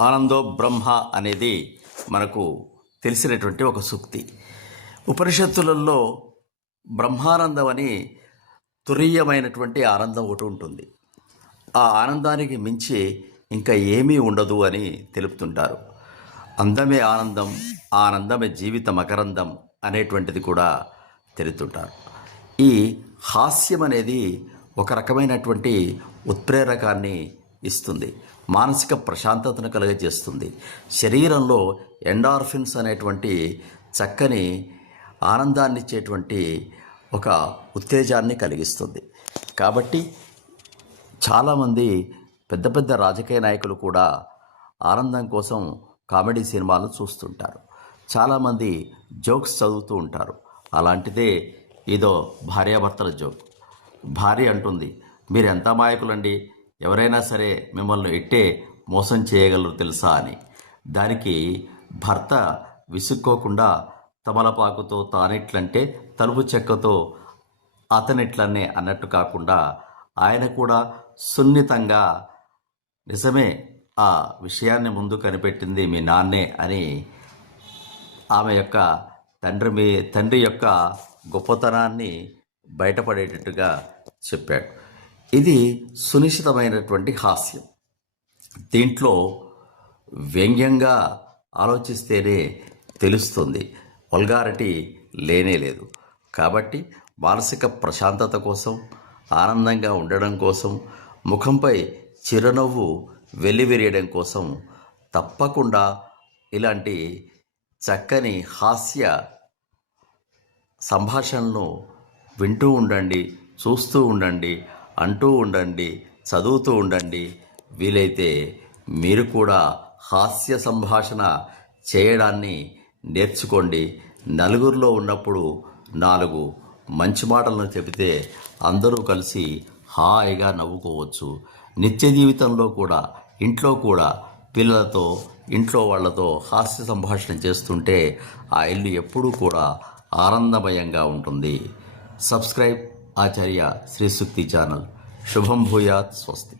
ఆనందో బ్రహ్మ అనేది మనకు తెలిసినటువంటి ఒక సూక్తి. ఉపనిషత్తులలో బ్రహ్మానందం అని తురీయమైనటువంటి ఆనందం ఒకటి ఉంటుంది. ఆ ఆనందానికి మించి ఇంకా ఏమీ ఉండదు అని తెలుపుతుంటారు. అందమే ఆనందం, ఆనందమే జీవిత మకరందం అనేటువంటిది కూడా తెలుపుతుంటారు. ఈ హాస్యం అనేది ఒక రకమైనటువంటి ఉత్ప్రేరకాన్ని ఇస్తుంది, మానసిక ప్రశాంతతను కలుగజేస్తుంది. శరీరంలో ఎండార్ఫిన్స్ అనేటువంటి చక్కని ఆనందాన్ని ఇచ్చేటువంటి ఒక ఉత్తేజాన్ని కలిగిస్తుంది. కాబట్టి చాలామంది పెద్ద పెద్ద రాజకీయ నాయకులు కూడా ఆనందం కోసం కామెడీ సినిమాలు చూస్తుంటారు. చాలామంది జోక్స్ చదువుతూ ఉంటారు. అలాంటిదే ఇదో భార్యాభర్తల జోక్. భార్య అంటుంది, మీరు ఎంత అమాయకులండి, ఎవరైనా సరే మిమ్మల్ని ఇట్టే మోసం చేయగలరు తెలుసా అని. దానికి భర్త విసుక్కోకుండా తమలపాకుతో తానిట్లంటే తలుపు చెక్కతో అతనిట్లనే అన్నట్టు కాకుండా ఆయన కూడా సున్నితంగా నిజమే, ఆ విషయాన్ని ముందు కనిపెట్టింది మీ నాన్నే అని ఆమె యొక్క తండ్రి యొక్క గొప్పతనాన్ని బయటపడేటట్టుగా చెప్పాడు. ఇది సునిశ్చితమైనటువంటి హాస్యం. దీంట్లో వ్యంగ్యంగా ఆలోచిస్తేనే తెలుస్తుంది, వల్గారిటీ లేనే లేదు. కాబట్టి మానసిక ప్రశాంతత కోసం, ఆనందంగా ఉండడం కోసం, ముఖంపై చిరునవ్వు వెల్లివిరియడం కోసం తప్పకుండా ఇలాంటి చక్కని హాస్య సంభాషణను వింటూ ఉండండి, చూస్తూ ఉండండి, అంటూ ఉండండి, చదువుతూ ఉండండి. వీలైతే మీరు కూడా హాస్య సంభాషణ చేయడాన్ని నేర్చుకోండి. నలుగురిలో ఉన్నప్పుడు 4 మంచి మాటలను చెబితే అందరూ కలిసి హాయిగా నవ్వుకోవచ్చు. నిత్య జీవితంలో కూడా, ఇంట్లో కూడా పిల్లలతో, ఇంట్లో వాళ్ళతో హాస్య సంభాషణ చేస్తుంటే ఆ ఇల్లు ఎప్పుడూ కూడా ఆనందమయంగా ఉంటుంది. సబ్స్క్రైబ్ ఆచార్య శ్రీ సూక్తి ఛానల్. శుభం భూయాత్. స్వస్తి.